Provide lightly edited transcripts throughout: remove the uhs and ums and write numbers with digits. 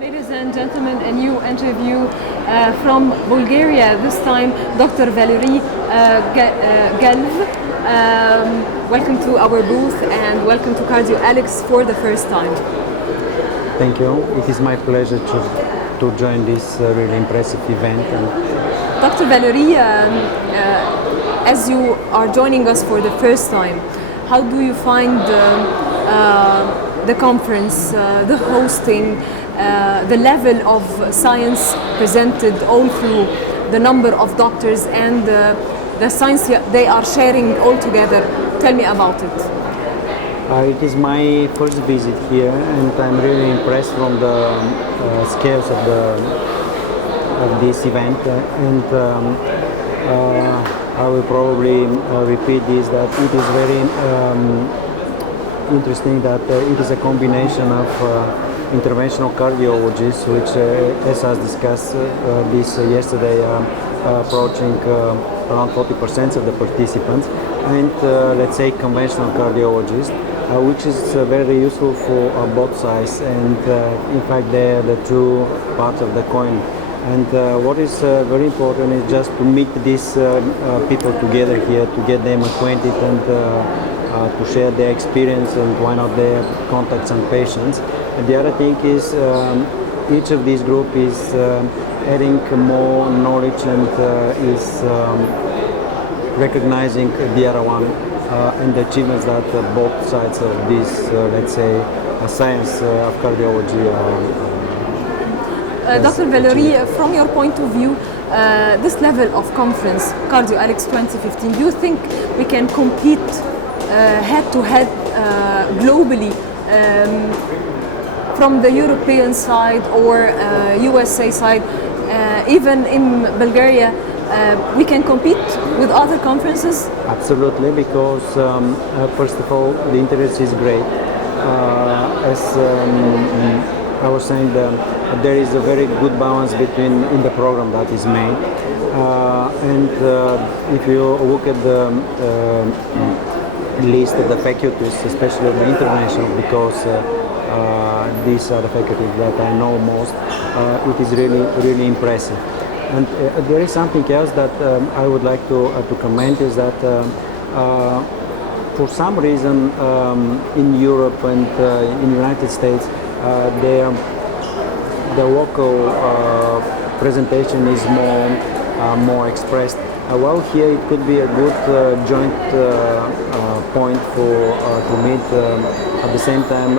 Ladies and gentlemen, a new interview from Bulgaria. This time, Dr. Valerie Galv. Welcome to our booth and welcome to CardioAlex for the first time. Thank you. It is my pleasure to join this really impressive event. Dr. Valerie, as you are joining us for the first time, how do you find the conference, the hosting, the level of science presented all through, the number of doctors and the science they are sharing all together? Tell me about it. It is my first visit here, and I'm really impressed from the scales of this event. I will probably repeat this, that it is very interesting that it is a combination of interventional cardiologists, which, as I discussed this yesterday, approaching around 40% of the participants, and let's say conventional cardiologists, which is very useful for both sides, and in fact they are the two parts of the coin. And what is very important is just to meet these people together here, to get them acquainted and to share their experience and why not their contacts and patients. And the other thing is each of these groups is adding more knowledge and is recognizing the other one and the achievements that both sides of this, let's say, science of cardiology Dr. Valerie, from your point of view, this level of conference, CardioAlex 2015, do you think we can compete head-to-head globally from the European side or USA side, even in Bulgaria, we can compete with other conferences? Absolutely, because first of all, the interest is great. As I was saying, there is a very good balance in the program that is made. And if you look at the list of the faculties, especially the international, because these are the faculties that I know most, it is really impressive. And there is something else that I would like to comment, is that for some reason in Europe and in the United States, the local presentation is more expressed. While here it could be a good joint point to meet at the same time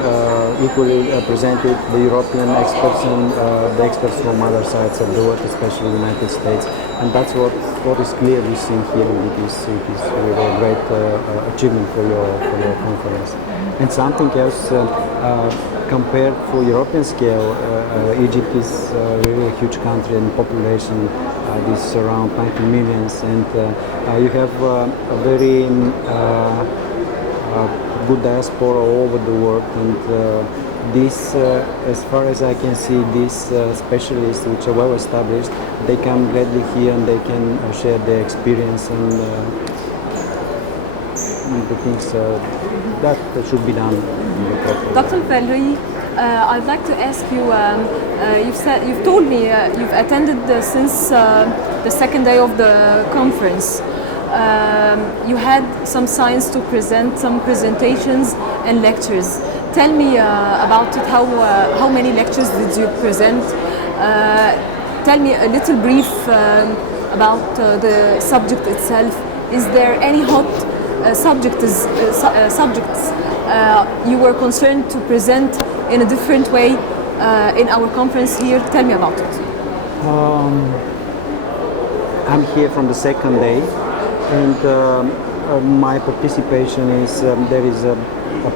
equally presented the European experts and the experts from other sides of the world, especially the United States. And that's what is clearly seen here. It is really a great achievement for your conference. And something else, compared for European scale, Egypt is really a huge country, and population is around 90 millions, and you have a very good diaspora all over the world. And this, as far as I can see, these specialists, which are well established, they come gladly here and they can share their experience and the things that should be done. Dr. Valerie, I'd like to ask you, you've told me you've attended since the second day of the conference. You had some science to present, some presentations and lectures. Tell me about it. How many lectures did you present? Tell me a little brief about the subject itself. Is there any hot subjects you were concerned to present in a different way in our conference here? Tell me about it. I'm here from the second day, and my participation is there is a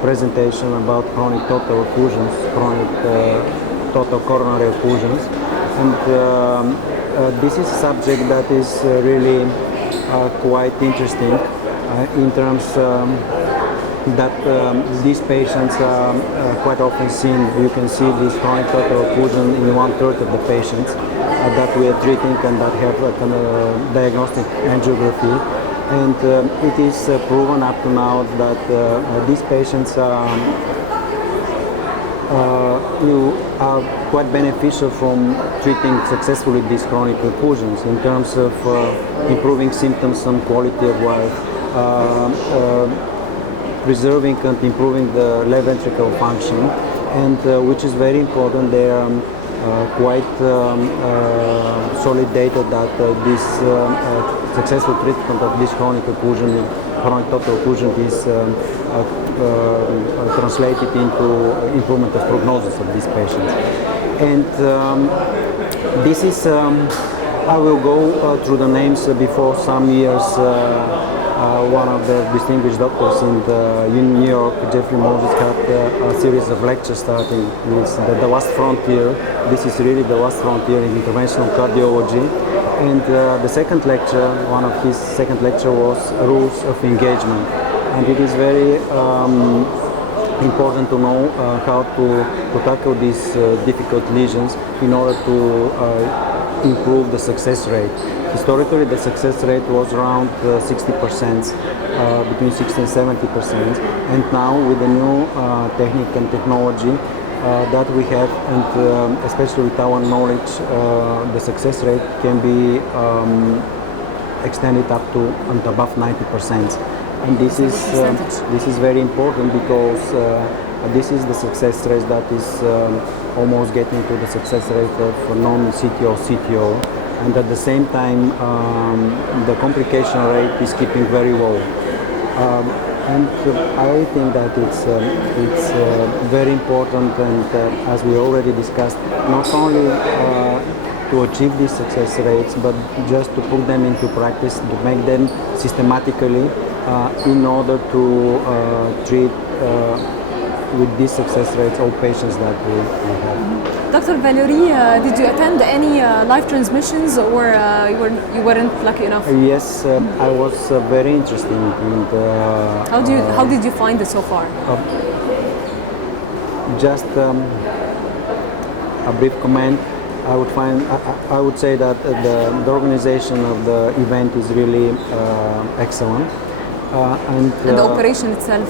presentation about chronic total effusions, chronic total coronary effusions, and this is a subject that is really quite interesting in terms that these patients are quite often seen. You can see this chronic total effusion in 1/3 of the patients that we are treating and that have a kind of diagnostic angiography. And it is proven up to now that these patients are quite beneficial from treating successfully these chronic perfusions in terms of improving symptoms and quality of life, preserving and improving the left ventricle function, and which is very important. They are quite solid data that this successful treatment of this chronic perfusion, chronic total perfusion, is translated into improvement of prognosis of these patients. And this is, I will go through the names. Before some years, one of the distinguished doctors in New York, Jeffrey Moses, had a series of lectures starting with the last frontier. This is really the last frontier in interventional cardiology. And the second lecture, one of his second lecture, was rules of engagement. And it is very important to know how to tackle these difficult lesions in order to improve the success rate. Historically, the success rate was around 60%, between 60 and 70%. And now, with the new technique and technology that we have, and especially with our knowledge, the success rate can be extended up to and above 90%. And this is very important because this is the success rate that is almost getting to the success rate of non-CTO, CTO. And at the same time, the complication rate is keeping very low. And I think that it's very important, and as we already discussed, not only to achieve these success rates, but just to put them into practice, to make them systematically in order to treat with these success rates all patients that we have. Dr. Valerie, did you attend any live transmissions, or you weren't lucky enough? Yes, I was very interested in the... How did you find it so far? Just a brief comment. I would say that the organization of the event is really excellent. And the operation itself?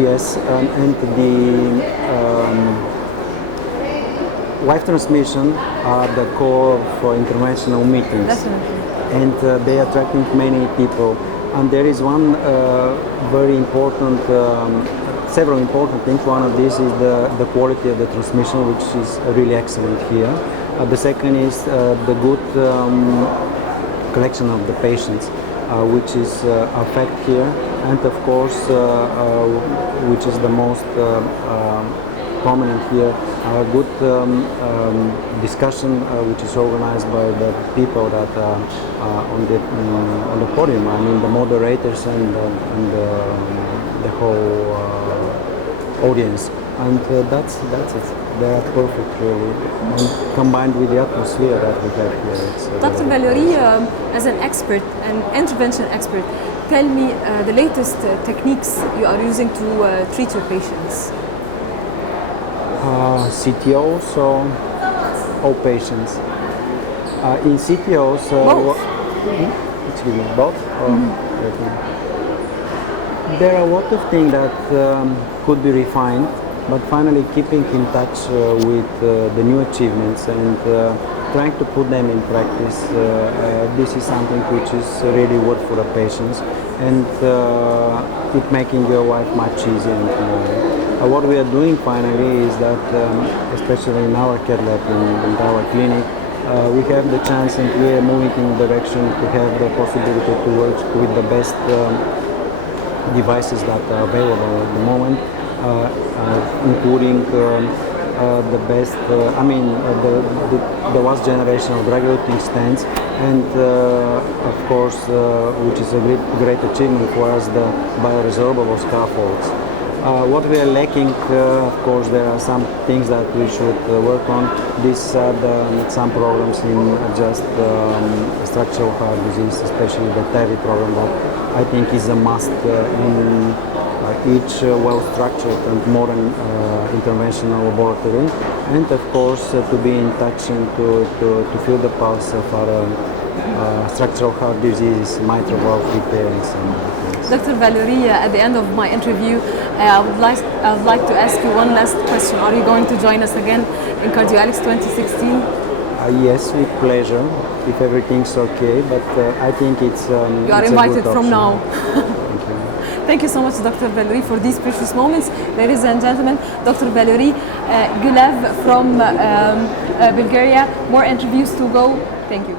Yes, and the live transmission are the core of interventional meetings. Definitely. And they are attracting many people. And there is one very important, several important things. One of these is the quality of the transmission, which is really excellent here. The second is the good collection of the patients, which is a fact here. And of course, which is the most prominent here, a good discussion which is organized by the people that are on the podium. I mean, the moderators and the whole audience. And that's it. They are perfect, really. And combined with the atmosphere that we have here. It's, Dr. Valerie, as an expert, an intervention expert, tell me the latest techniques you are using to treat your patients. CTOs or all patients? In CTOs, both. Excuse me, both? There are a lot of things that could be refined, but finally keeping in touch with the new achievements and trying to put them in practice. This is something which is really worth for the patients, and it making your life much easier and more. What we are doing finally is that, especially in our care lab, in our clinic, we have the chance, and we are moving in the direction to have the possibility to work with the best devices that are available at the moment, including the best, the last generation of regulating stents, and of course, which is a great achievement for us, the bioresorbable scaffolds. What we are lacking, of course, there are some things that we should work on. These are some programs in just structural heart disease, especially the TAVI program, that I think is a must in each well-structured and modern interventional laboratory. And of course, to be in touch and to feel the pulse of our structural heart disease, mitral valve repair, and some other things. Dr. Valerie, at the end of my interview, I would like to ask you one last question. Are you going to join us again in CardioAlex 2016? Yes, with pleasure, if everything's okay, but I think it's You are it's invited a good from option. now. Thank you. Thank you so much, Dr. Valerie, for these precious moments. Ladies and gentlemen, Dr. Valerie Gulev from Bulgaria. More interviews to go. Thank you.